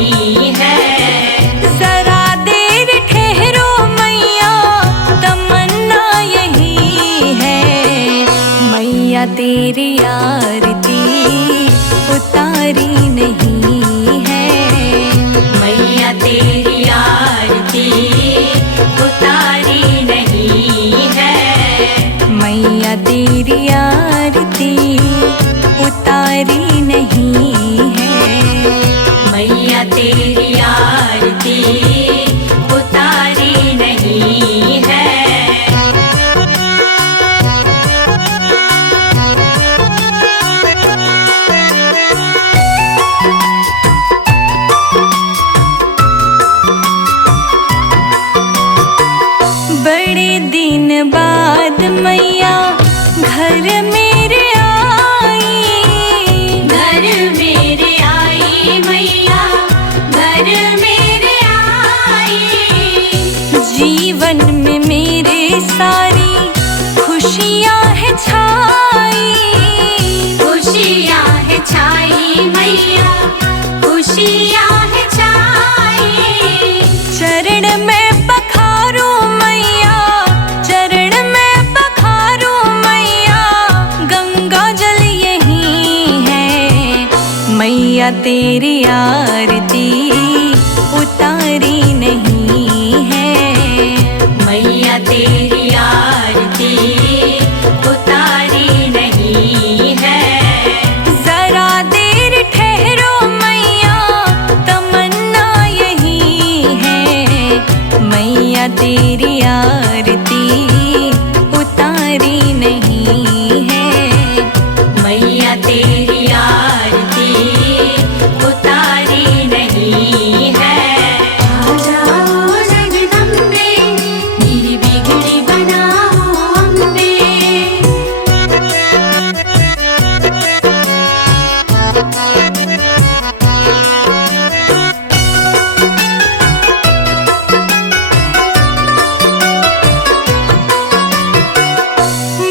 नहीं है। जरा देर ठहरो मैया, तमन्ना यही है। मैया तेरी आरती उतारी नहीं है। मैया तेरी आरती उतारी नहीं है। मैया तेरी आरती उतारी नहीं है। मैया तेरी आरती उतारी नहीं है। बड़े दिन बाद मैया घर मेरे आई। घर मेरे आई मैया, घर मेरे आई। जीवन में मेरे सारी खुशियाँ है छाई। खुशियाँ है छाई मैया, खुशियाँ है छाई। चरण में पखारो मैया, चरण में पखारो मैया। गंगा जल यही है। मैया तेरी आरती उतारी नहीं है। मैया तेरी आरती उतारी नहीं है। जरा देर ठहरो मैया, तमन्ना यही है। मैया तेरी आरती उतारी नहीं है। मैया तेरी आरती उतारी नहीं है। आ जाओ जगदम्बे, मेरी बिगड़ी बनाओ अम्बे।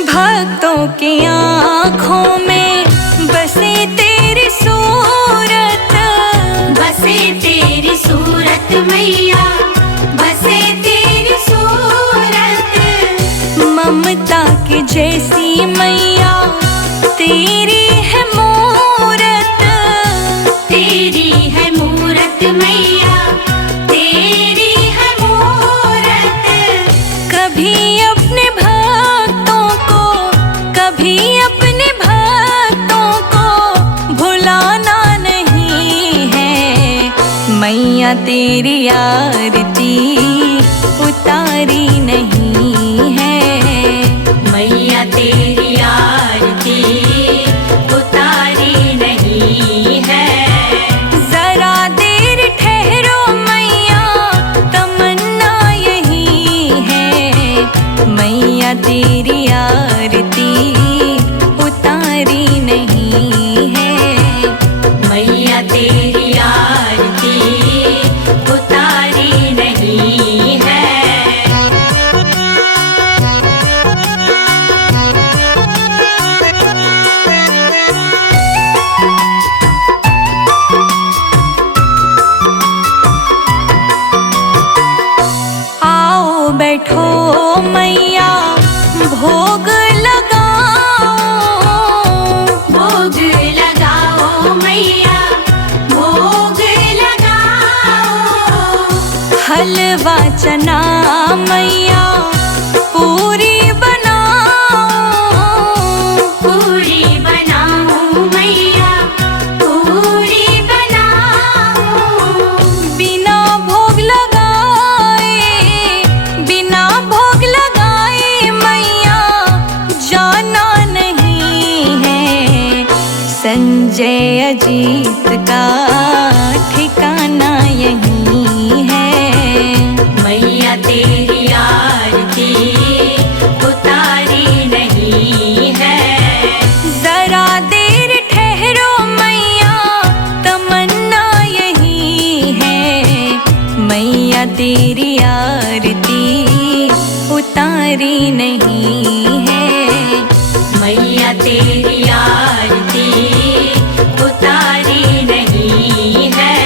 भक्तों की आँखों में बसे तेरी सूरत। बसे तेरी सूरत मैया, बसे तेरी सूरत। ममता की जैसी मैया तेरी है मूरत। तेरी है मूरत मैया, तेरी है मूरत। कभी अपने भक्तों को, कभी अपने भक्तों को भुलाना नहीं है। मैया तेरी आरती उतारी नहीं है। मैया तेरी आरती उतारी नहीं है। जरा देर ठहरो मैया, तमन्ना यही है। मैया तेरी आरती उतारी नहीं है। मैया तेरी आरती उतारी नहीं है। आओ बैठो मैया, भोग लगाओ। भोग लगाओ मैया, भोग लगाओ। हलवा चना मैया पूरी बनाओ। पूरी बनाओ मैया, पूरी बनाओ। बिना भोग लगाए, बिना भोग लगाए मैया जाना नहीं है। संजय अजीत का ठिकाना यही है। मैया तेरी आरती उतारी नहीं है। जरा देर ठहरो मैया, तमन्ना यही है। मैया तेरी आरती उतारी नहीं है। मैया तेरी आरती उतारी नहीं है।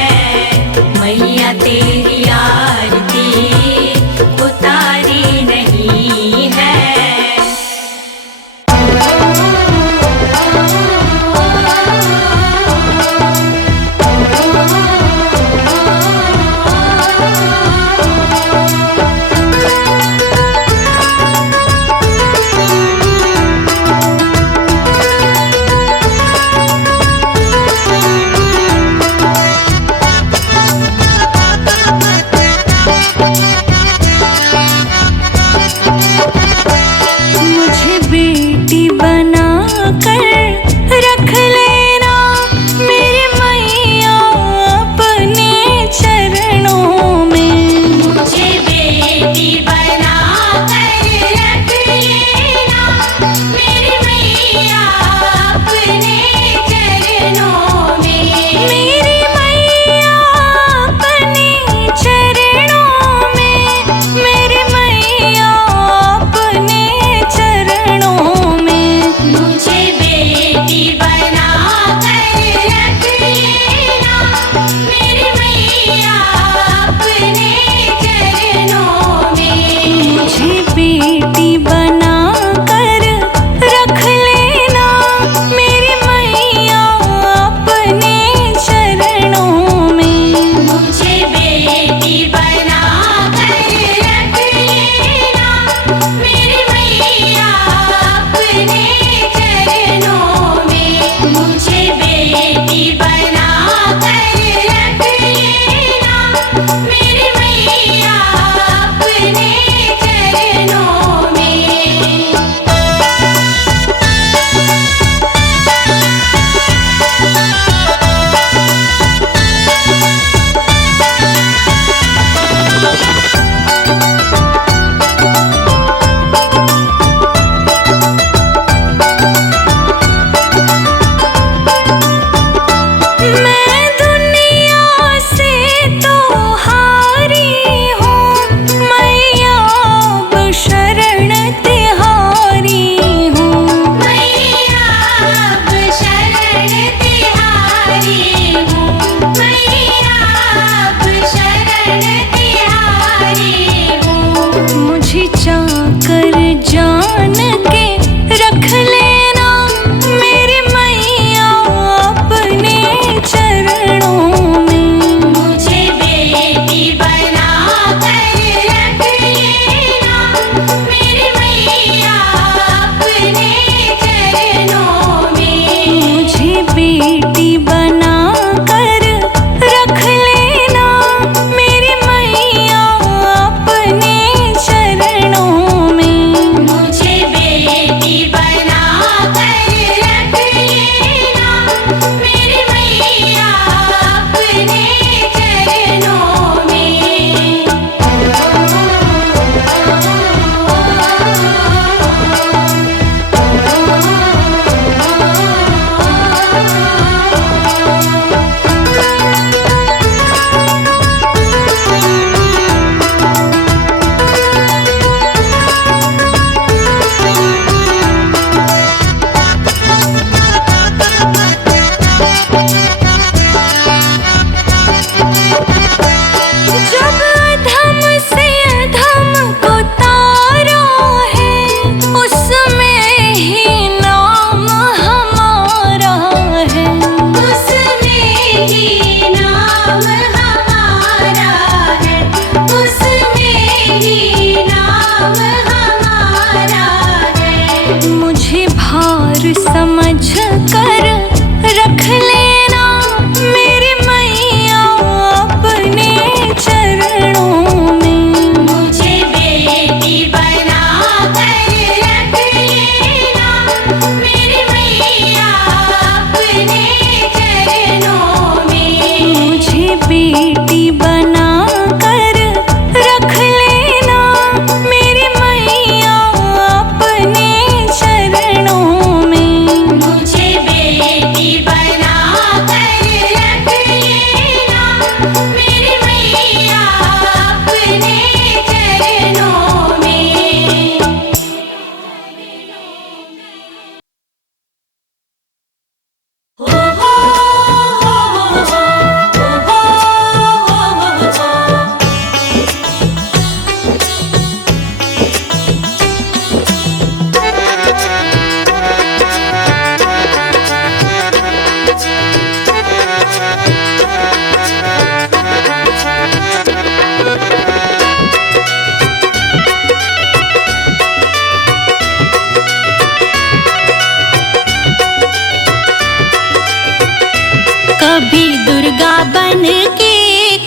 कभी दुर्गा बन के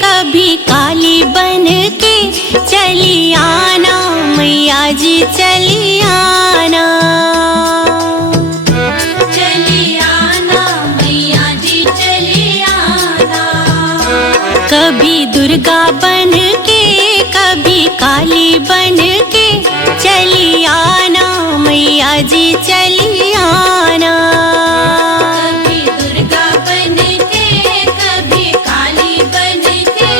कभी काली बन के चली आना मैया जी चली आना। चली आना मैया जी चली आना। कभी दुर्गा बन के कभी काली बन के चली आना मैया जी चली आना। कभी दुर्गा बन के कभी काली बन के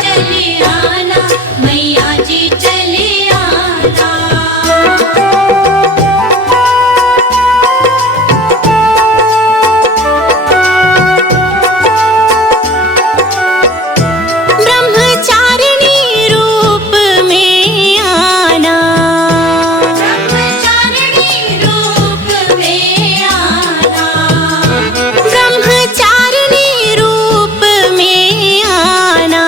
चली आना मैया जी चली आना। ब्रह्मचारिणी रूप में आना। ब्रह्मचारिणी रूप में आना। ब्रह्मचारिणी रूप में आना।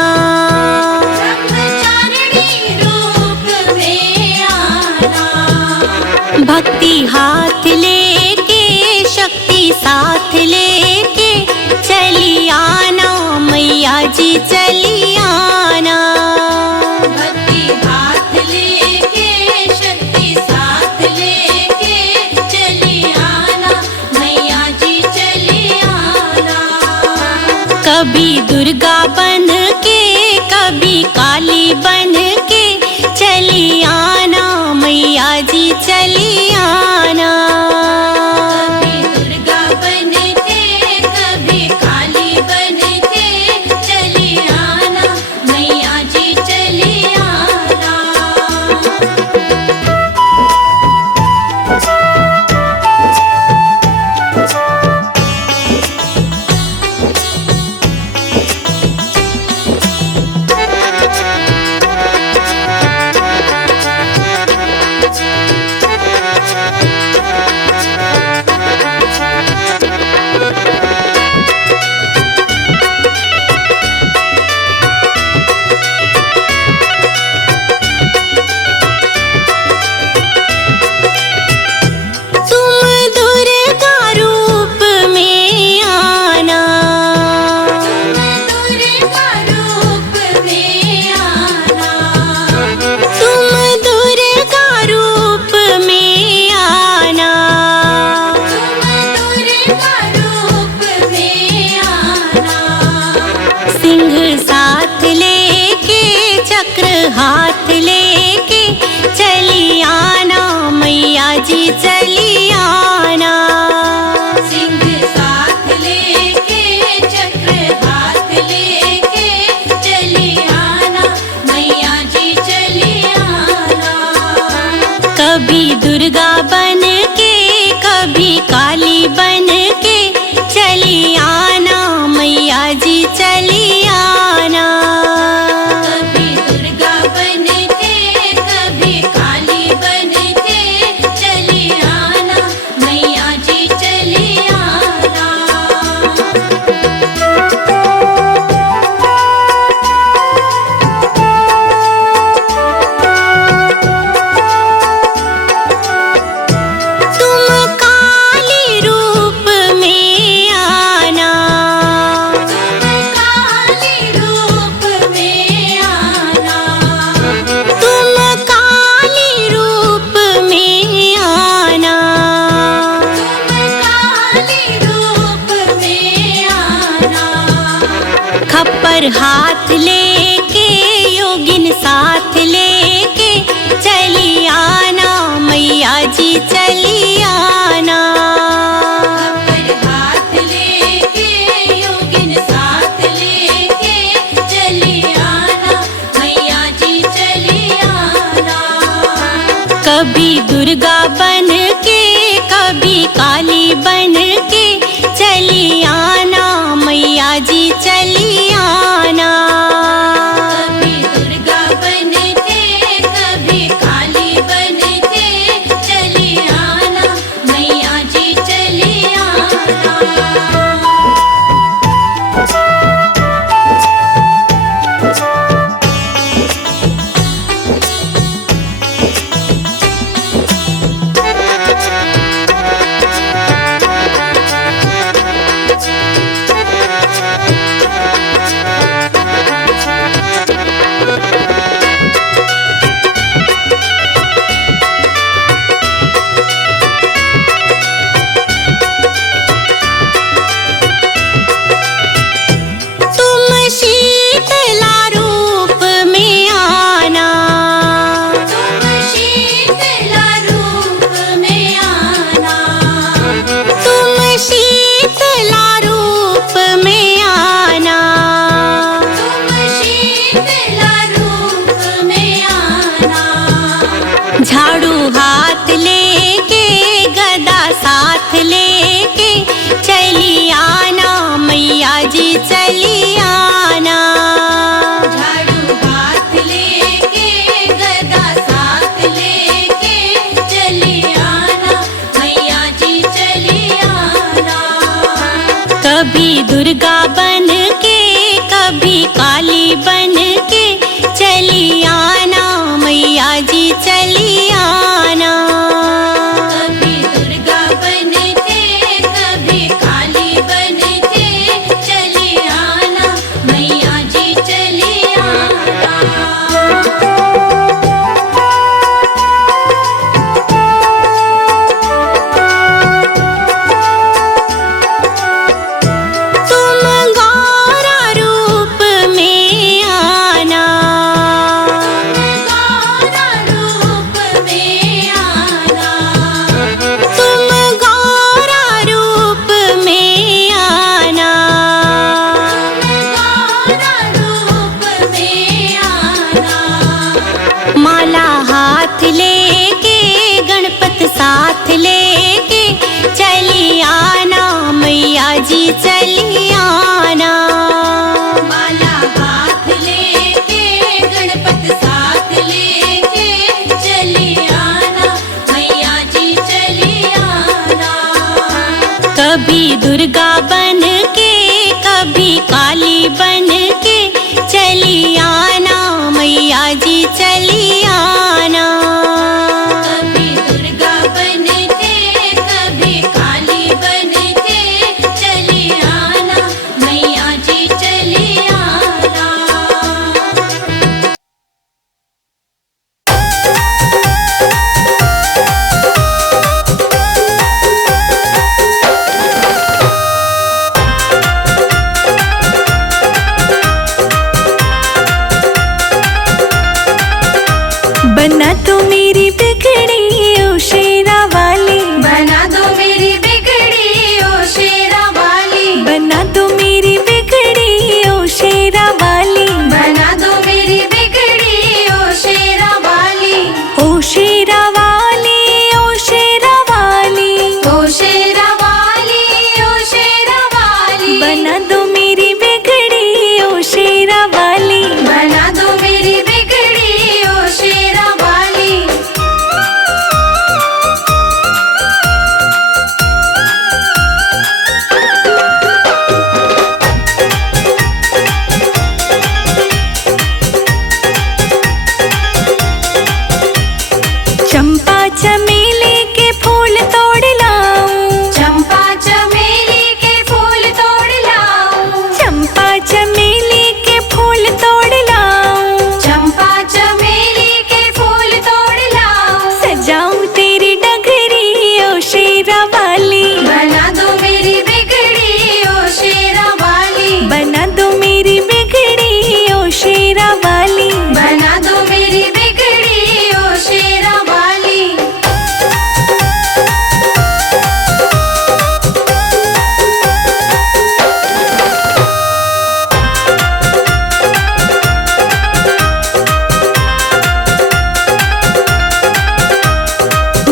ब्रह्मचारिणी रूप में आना। भक्ति हाथ लेके शक्ति साथ लेके चली आना मैया जी चली आना। भक्ति हाथ लेके शक्ति साथ लेके चली आना मैया जी चली आना। कभी दुर्गा बन के कभी काली बन के चली आना मैया जी चली आना। कभी दुर्गा बन के कभी काली बन के चली आना मैया जी चली आना। तुम दुर्गा रूप में आना। तुम दुर्गा रूप में आना। तुम दुर्गा रूप में आना। तुम दुर्गा रूप में आना। सिंह साथ लेके चक्र हाथ लेके चली आना मैया जी चली आना। सिंह साथ लेके चक्र हाथ लेके चली आना मैया जी चली आना। कभी दुर्गा बन के कभी काली बन के चली आना मैया जी चली आना। कभी दुर्गा बन के कभी काली बन के चली आना मैया जी चली आना। तुम काली रूप में आना। तुम काली रूप में आना। तुम काली रूप में आना। तुम काली रूप में आना। खप्पर हाथ लेके योगिन साथ लेके चली आना मैया जी चली आना। पर हाथ लेके योगिन साथ लेके चली आना मैया जी चली आना। कभी दुर्गा बन के कभी काली बन के चली आना मैया जी चली आना। कभी दुर्गा बन के कभी काली बन के चली आना मैया जी चली आना। दुर्गा बन के कभी काली बन के चली आना मैया जी चली आना। कभी दुर्गा बन के कभी काली बन के चली आना मैया जी चली आना। तुम गौरा रूप में आना, गौरा रूप में आना। तुम गौरा रूप में आना। गौरा रूप में आना। माला हाथ लेके गणपत साथ लेके चली आना मैया जी चली आना। माला हाथ लेके गणपत साथ लेके चली आना मैया जी चली आना। कभी दुर्गा बन के कभी काली बन के चली आना मैया जी चली आना। कभी दुर्गा बन के कभी काली बन के चली आना मैया जी चली आना। बना तो मेरी बिगड़ी ओ शेरा वाली, बना दो मेरी बिगड़ी ओ शेरा वाली। बना तो मेरी बिगड़ी ओ शेरा वाली। बना दो मेरी बिगड़ी ओ शेरा वाली। ओ शेरा वाली ओ शेरा वाली, ओ शेरा वाली ओ शेरा वाली। बना दो मेरी बिगड़ी ओ शेरा वाली। बना दो मेरी बिगड़ी ओ शेरा वाली। चंपा चमेली के फूल तोड़ लाऊं, चंपा चमेली के फूल तोड़ लाऊं। चंपा चमेली के फूल तोड़ लाऊं। चंपा चमेली के फूल तोड़ लाऊं। सजाऊं तेरी डगरी ओ शेरा वाली। बना दो मेरी बिगड़ी ओ शेरा वाली। बना दो मेरी बिगड़ी ओ शेरा वाली। बना दो मेरी बिगड़ी ओ शेरा वाली।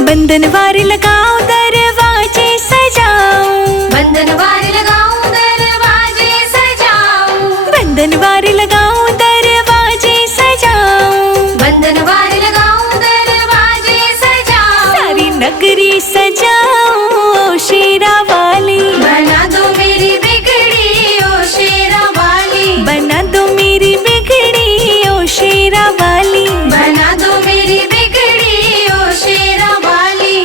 बंधनवार लगाऊं दरवाजे सजाऊं। बंधनवार लगाऊं दरवाजे सजाऊं। बंधनवार लगाऊं दरवाजे सजाऊं। बंधनवार लगाऊं दरवाजे सजाऊं। सारी नगरी सजाऊं ओ शेरा वाली। बना दो मेरी बिगड़ी ओ शेरा वाली। बना दो मेरी बिगड़ी ओ शेरा वाली। बना दो मेरी बिगड़ी ओ शेरा वाली।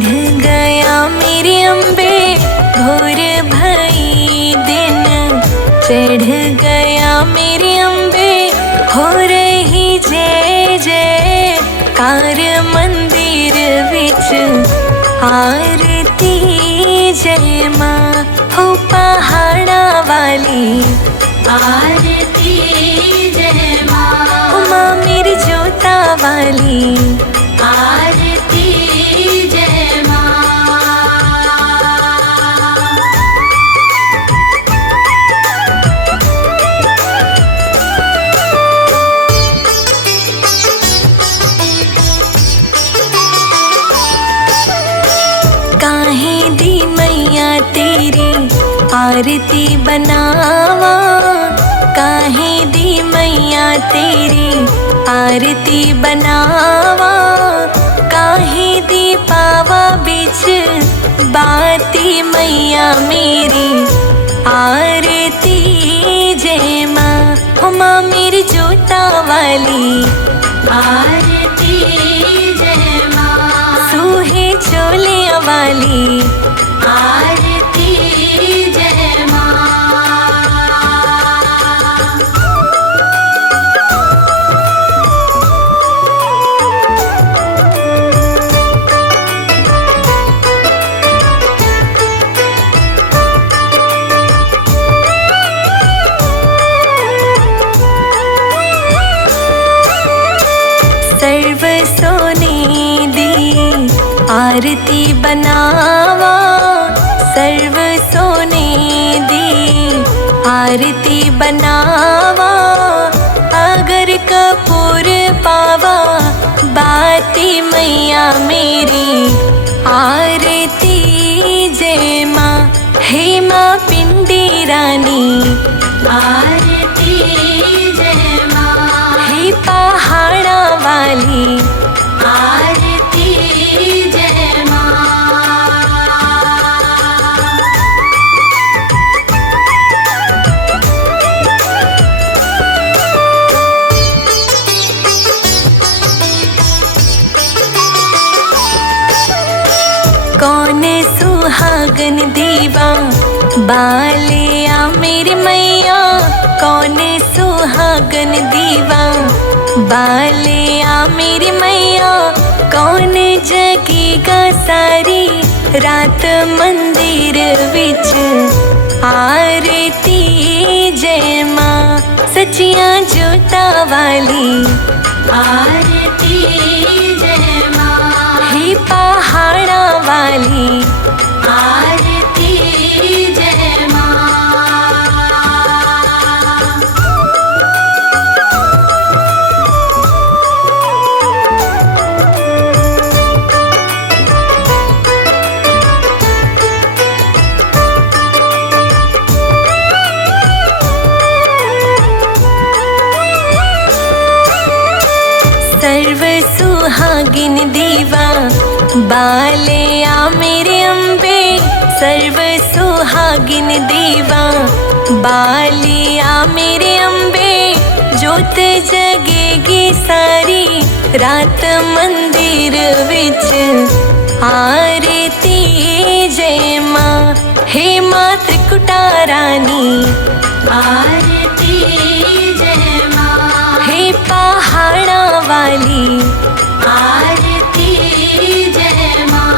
चढ़ गया मेरी अम्बे भोर भई दिन, चढ़ गया मेरी अम्बे हो रही जय जय कार मंदिर विच आरती जय माँ हो पहाड़ा वाली आरती जय माँ, माँ मेरी जोता वाली आरती जय माँ। काहे दी मैया तेरी आरती बनावा, काहे दी मैया तेरी आरती बनावा, काहे दी पावा बिच बाती मैया मेरी आरती जय माँ हो माँ मेरी जोता वाली आरती जय माँ, सूहे चोले वाली आरती जय माँ। सर्व सोने दी आरती बनावा, सर्व सोने दी आरती बनावा, अगर कपूर पावा बाती मैया मेरी आरती जय माँ हे माँ पिंडी रानी आरती जय माँ, हे पहाड़ा वाली आरती जय माँ। कौन सुहागन दीवा बालिया मेरी मैया, कौन सुहागन दीवा बालिया मेरी मैया, कौन जगेगा सारी रात मंदिर विच आरती जय माँ सचिया जोता वाली आरती जय माँ, हे पहाड़ा वाली आरती जय माँ। सर्व सुहागिन दीवा बालिया मेरे अम्बे, सर्व सुहागिन दीवा बालिया मेरे अम्बे, जोत जगेगी सारी रात मंदिर विच आरती जय माँ हे माँ त्रिकुटा रानी आरती जय माँ, हे पहाड़ा वाली आरती जय माँ।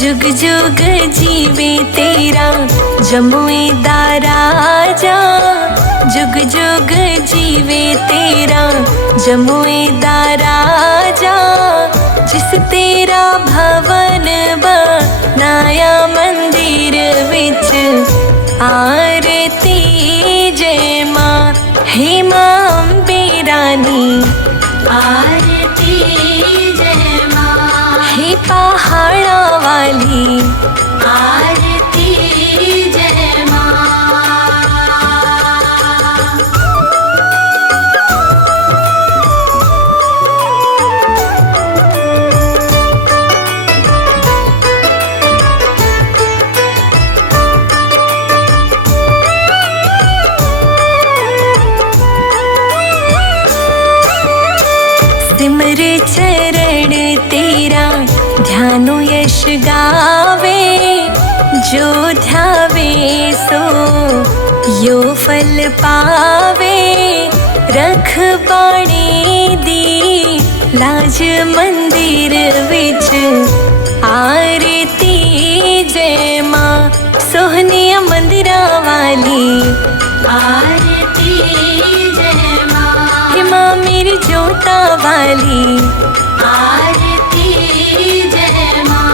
जुग जुग जीवे तेरा जमुई दा राजा, जुग जुग जीवे तेरा जमुई दा राजा, जिस तेरा भवन बनाया मंदिर विच आरती जय माँ हे माँ अम्बे रानी आरती जय माँ, हे पहाड़ा वाली आरती जय माँ। और चरण तेरा ध्यानो यश गावे, जो ध्यावे सो यो फल पावे। रख बाणी दी लाज मंदिर विच, आरती जय मां सोहनिया मंदिरा वाली। आरती जय मां, हे मां मेरी जोता वाली। आरती जय मां।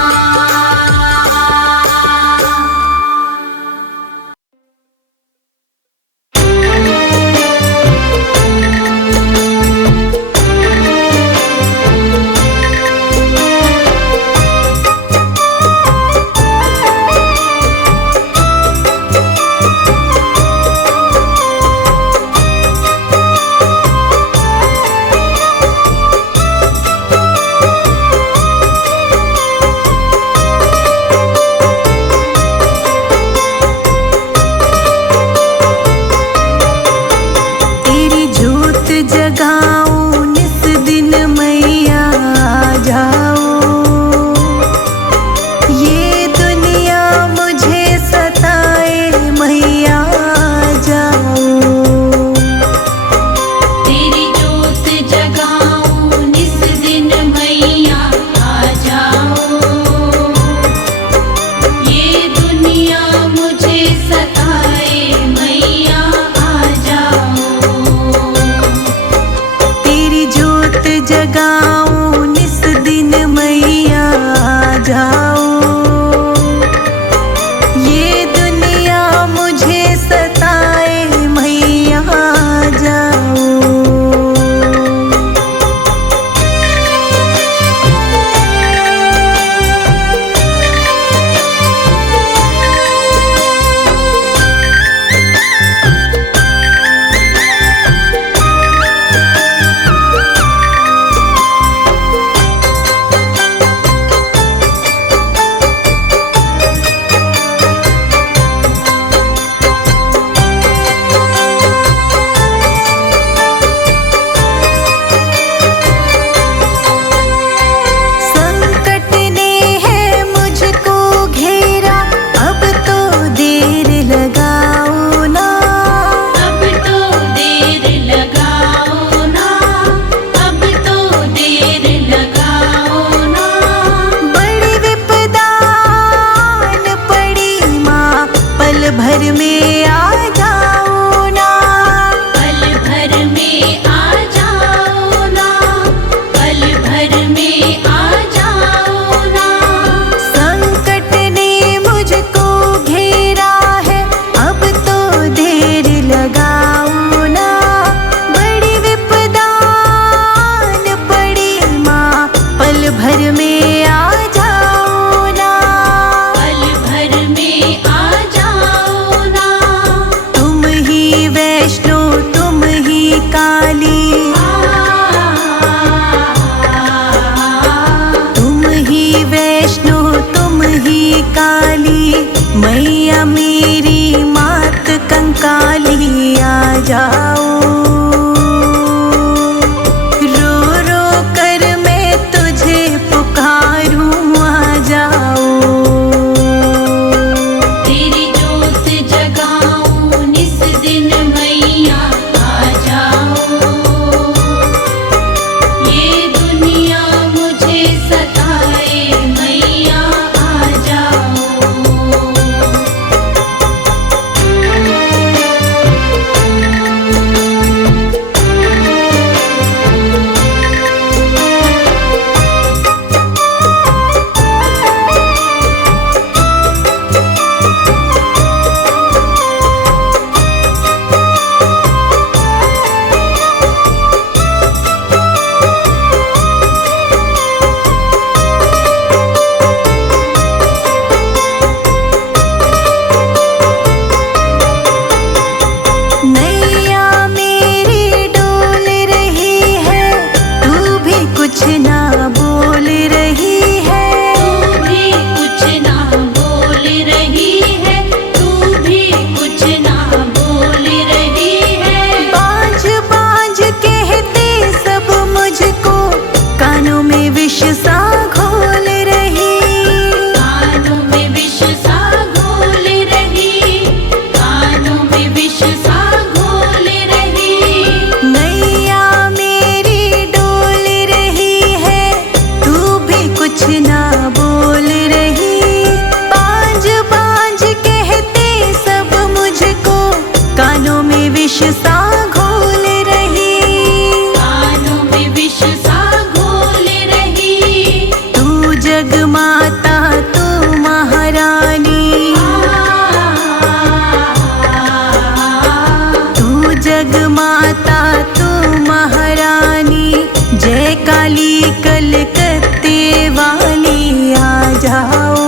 वाली कलकत्ते वाली आ जाओ,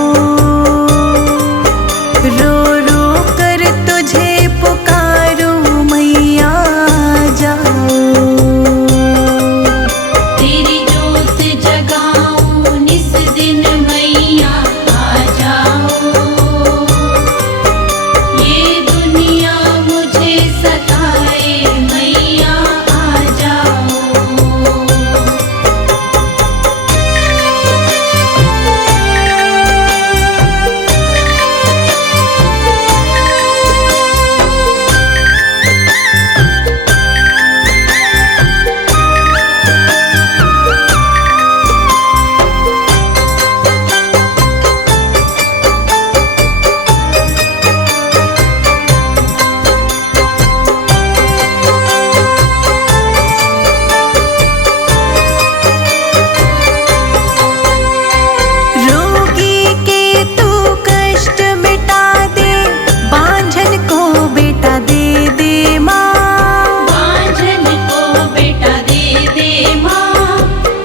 रो रो कर तुझे पुकारो मैया आ जाओ। तेरी जोत जगाऊं निस दिन मैया आ जाओ, ये दुनिया मुझे सताए मैया आ जाओ। रोगी के तू कष्ट मिटा दे, बांझन को बेटा दे दे माँ। बांझन को बेटा दे दे माँ,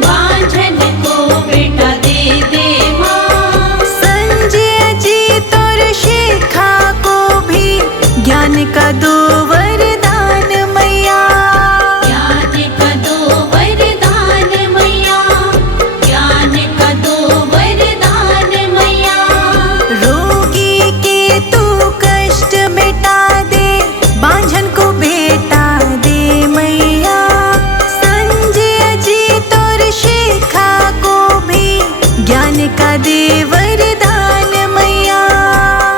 बांझन को बेटा दे दे माँ। संजय जी तोर शिखा को भी ज्ञान का दो वरदान मैया। ज्ञान का दो वरदान मैया, ज्ञान का दो वरदान मैया। रोगी के तू कष्ट मिटा दे, बांझन को बेटा दे मैया। संजय जी तोर शिखा को भी ज्ञान का दे वरदान मैया।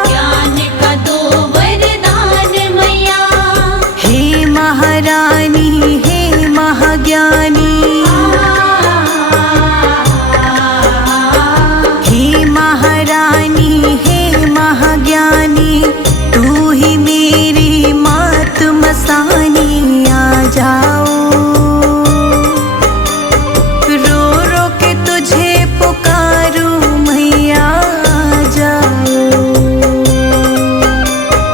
ज्ञान का दो वरदान मैया। हे महारानी हे महाज्ञानी, हे महारानी हे महाज्ञानी, तू ही मेरी मात मसानी आ जाओ, रो रो के तुझे पुकारूं मैया आ जाओ।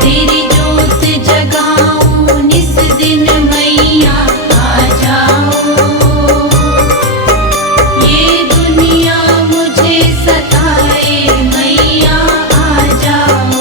तेरी जोत जगाऊं निस दिन मैया आ जाओ, ये दुनिया मुझे सताए मैया आ जाओ।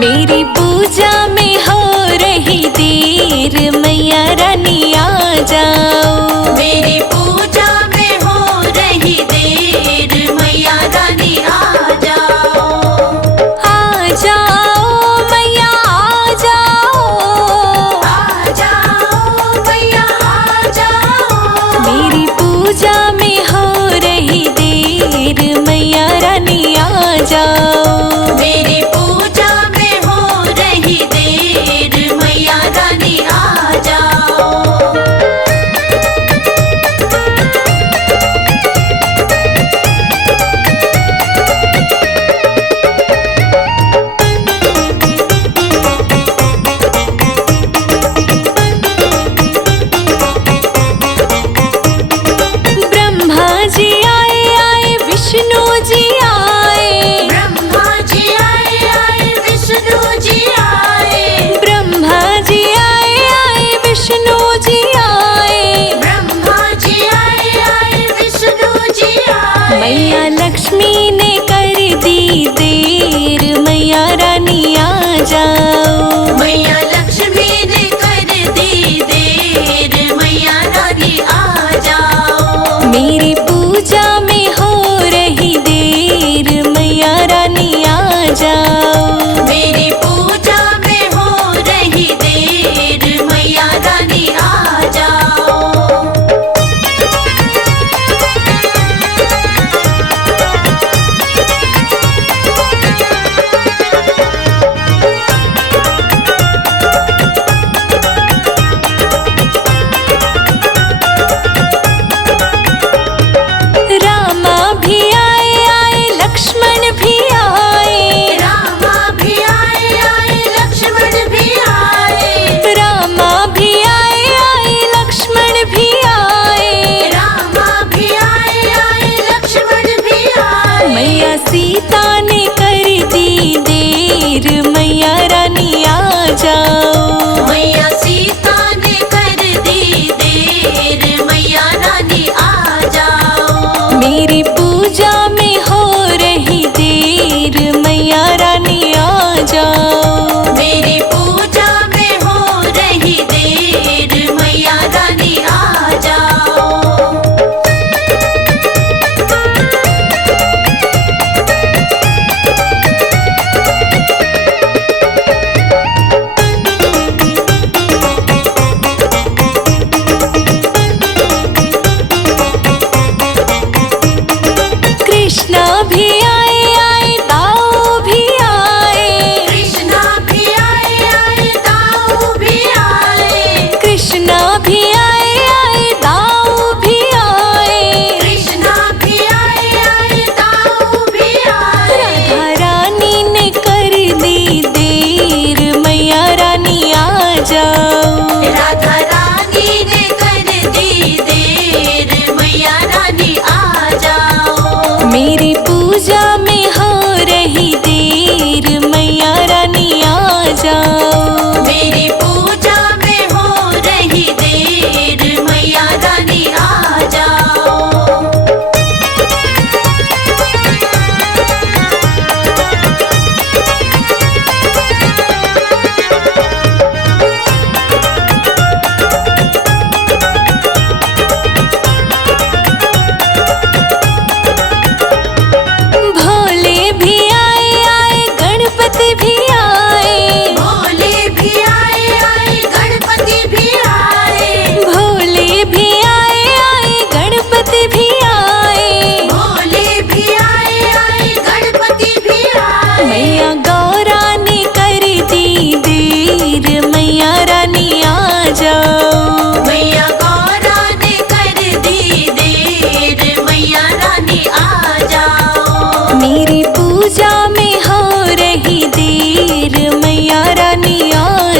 मेरी पूजा में हो रही देर, मैया रानी आ जाओ। मेरी पूजा में हो रही देर मैया रानी आ जाओ। आ जाओ मैया आ जाओ, आ जाओ मैया आ जाओ। मेरी पूजा में हो रही देर, मैया रानी आ जाओ। मेरी पूजा में हो रही देर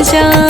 जा।